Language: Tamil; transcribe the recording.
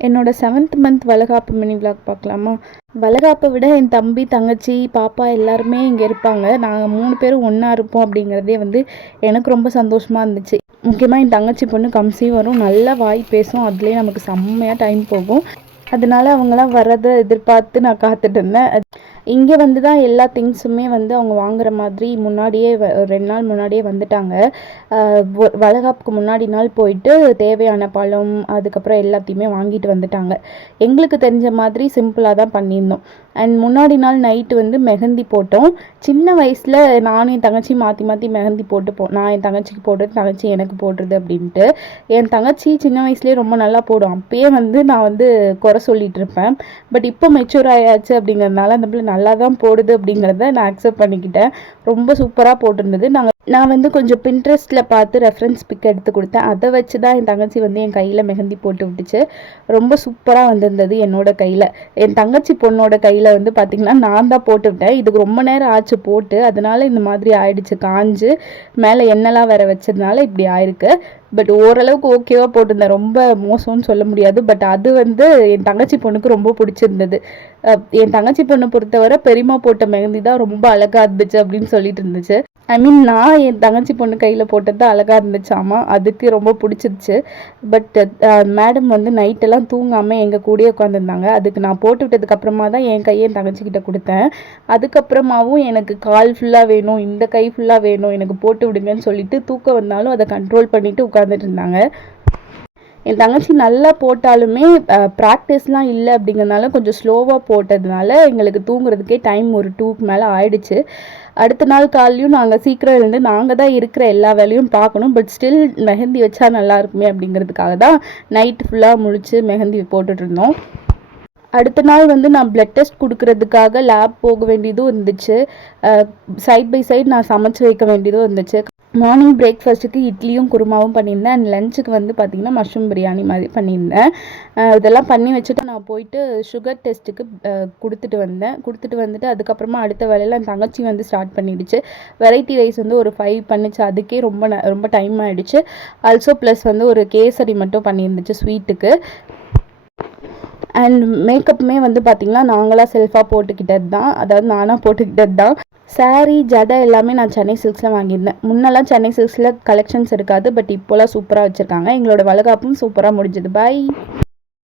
என்னோட செவன்த் மந்த் வளகாப்பு மினி விளாக் பார்க்கலாமா? வளகாப்பை விட என் தம்பி தங்கச்சி பாப்பா எல்லாருமே இங்கே இருப்பாங்க. நாங்கள் மூணு பேரும் ஒன்றா இருப்போம் அப்படிங்கிறதே வந்து எனக்கு ரொம்ப சந்தோஷமாக இருந்துச்சு. முக்கியமாக என் தங்கச்சி பொண்ணு கம்சி வரும். நல்லா வாய் பேசும். அதுலேயே நமக்கு செம்மையாக டைம் போகும். அதனால அவங்களாம் வர்றதை எதிர்பார்த்து நான் காத்துட்டு இருந்தேன். இங்கே வந்து தான் எல்லா திங்ஸுமே வந்து அவங்க வாங்குற மாதிரி முன்னாடியே ரெண்டு நாள் முன்னாடியே வந்துட்டாங்க. வளகாப்புக்கு முன்னாடி நாள் போயிட்டு தேவையான பழம் அதுக்கப்புறம் எல்லாத்தையுமே வாங்கிட்டு வந்துட்டாங்க. எங்களுக்கு தெரிஞ்ச மாதிரி சிம்பிளாக தான் பண்ணியிருந்தோம். அண்ட் முன்னாடி நாள் நைட்டு வந்து மெஹந்தி போட்டோம். சின்ன வயசில் நானும் என் தங்கச்சி மாற்றி மாற்றி மெஹந்தி போட்டு போ நான் என் தங்கச்சிக்கு போடுறது தங்கச்சி எனக்கு போடுறது அப்படின்ட்டு. என் தங்கச்சி சின்ன வயசுலேயே ரொம்ப நல்லா போடும். அப்பயே வந்து நான் வந்து குறை சொல்லிட்டு இருப்பேன். பட் இப்போ மெச்சூர் ஆயாச்சு அப்படிங்கிறதுனால அந்த பிள்ளை நல்லா தான் போடுது அப்படிங்கிறத நான் அக்செப்ட் பண்ணிக்கிட்டேன். ரொம்ப சூப்பராக போட்டிருந்தது. நாங்கள் நான் வந்து கொஞ்சம் பின்ட்ரெஸ்ட்டில் பார்த்து ரெஃபரன்ஸ் பிக் எடுத்து கொடுத்தேன். அதை வச்சு தான் என் தங்கச்சி வந்து என் கையில் மெஹந்தி போட்டு விட்டுச்சு. ரொம்ப சூப்பராக வந்திருந்தது என்னோட கையில். என் தங்கச்சி பொண்ணோட கையில் வந்து பார்த்திங்கன்னா நான் தான் போட்டு விட்டேன். இதுக்கு ரொம்ப நேரம் ஆச்சு போட்டு. அதனால் இந்த மாதிரி ஆயிடுச்சு. காஞ்சு. மேலே எண்ணெய்லாம் வேற வச்சதுனால இப்படி ஆயிருக்கு. பட் ஓரளவுக்கு ஓகேவாக போட்டிருந்தேன். ரொம்ப மோசம்னு சொல்ல முடியாது. பட் அது வந்து என் தங்கச்சி பொண்ணுக்கு ரொம்ப பிடிச்சிருந்தது. என் தங்கச்சி பொண்ணை பொறுத்தவரை பெரியமா போட்ட மெஹந்தி தான் ரொம்ப அழகாக இருந்துச்சு அப்படின்னு சொல்லிட்டு இருந்துச்சு. ஐ மீன் நான் என் தங்கச்சி பொண்ணு கையில் போட்டது அழகாக இருந்துச்சாமா? அதுக்கு ரொம்ப பிடிச்சிருச்சு. பட் மேடம் வந்து நைட்டெல்லாம் தூங்காமல் எங்கள் கூடயே உட்காந்துருந்தாங்க அதுக்கு நான் போட்டு விட்டதுக்கப்புறமா தான் என் கையை என் தங்கச்சிக்கிட்ட கொடுத்தேன். அதுக்கப்புறமாவும் எனக்கு கால் ஃபுல்லாக வேணும் இந்த கை ஃபுல்லாக வேணும் எனக்கு போட்டு விடுங்கன்னு சொல்லிட்டு தூக்கம் வந்தாலும் அதை கண்ட்ரோல் பண்ணிவிட்டு உட்காந்துட்டு இருந்தாங்க. என் தங்கச்சி நல்லா போட்டாலுமே ப்ராக்டிஸ்லாம் இல்லை அப்படிங்கிறதுனால கொஞ்சம் ஸ்லோவாக போட்டதுனால எங்களுக்கு தூங்குறதுக்கே டைம் ஒரு டூக்கு மேலே ஆயிடுச்சு. அடுத்த நாள் காலையும் நாங்கள் சீக்கிரம் இருந்து நாங்கள் தான் இருக்கிற எல்லா வேலையும் பார்க்கணும் பட் ஸ்டில் மெஹந்தி வச்சா நல்லா இருக்குமே அப்படிங்கிறதுக்காக தான் நைட் ஃபுல்லாக முழிச்சு மெஹந்தி போட்டுட்டு இருந்தோம். அடுத்த நாள் வந்து நான் பிளட் டெஸ்ட் கொடுக்கறதுக்காக லேப் போக வேண்டியதும் இருந்துச்சு. சைட் பை சைட் நான் சமைச்சு வைக்க வேண்டியதும் இருந்துச்சு. மார்னிங் பிரேக்ஃபாஸ்ட்டுக்கு இட்லியும் குருமாவும் பண்ணியிருந்தேன். அண்ட் லஞ்சுக்கு வந்து பார்த்திங்கன்னா மஷ்ரூம் பிரியாணி மாதிரி பண்ணியிருந்தேன். இதெல்லாம் பண்ணி வச்சுட்டு நான் போயிட்டு சுகர் டெஸ்ட்டுக்கு கொடுத்துட்டு வந்தேன். கொடுத்துட்டு வந்துட்டு அதுக்கப்புறமா அடுத்த வேலையில் என் தங்கச்சி வந்து ஸ்டார்ட் பண்ணிடுச்சு. வெரைட்டி ரைஸ் வந்து ஒரு ஃபைவ் பண்ணிச்சு. அதுக்கே ரொம்ப ரொம்ப டைம் ஆகிடுச்சு ஆல்சோ ப்ளஸ் வந்து ஒரு கேசரி மட்டும் பண்ணியிருந்துச்சு ஸ்வீட்டுக்கு அண்ட் மேக்கப்புமே வந்து பார்த்திங்கன்னா நாங்களாக செல்ஃபாக போட்டுக்கிட்டது தான் அதாவது நானாக போட்டுக்கிட்டது தான் சாரீ ஜடை எல்லாமே நான் சென்னை சில்க்ஸில் வாங்கியிருந்தேன். முன்னெல்லாம் சென்னை சில்க்ஸில் கலெக்ஷன்ஸ் இருக்காது பட் இப்போலாம் சூப்பராக வச்சுருக்காங்க. எங்களோட வளகாப்பும் சூப்பராக முடிஞ்சது. பாய்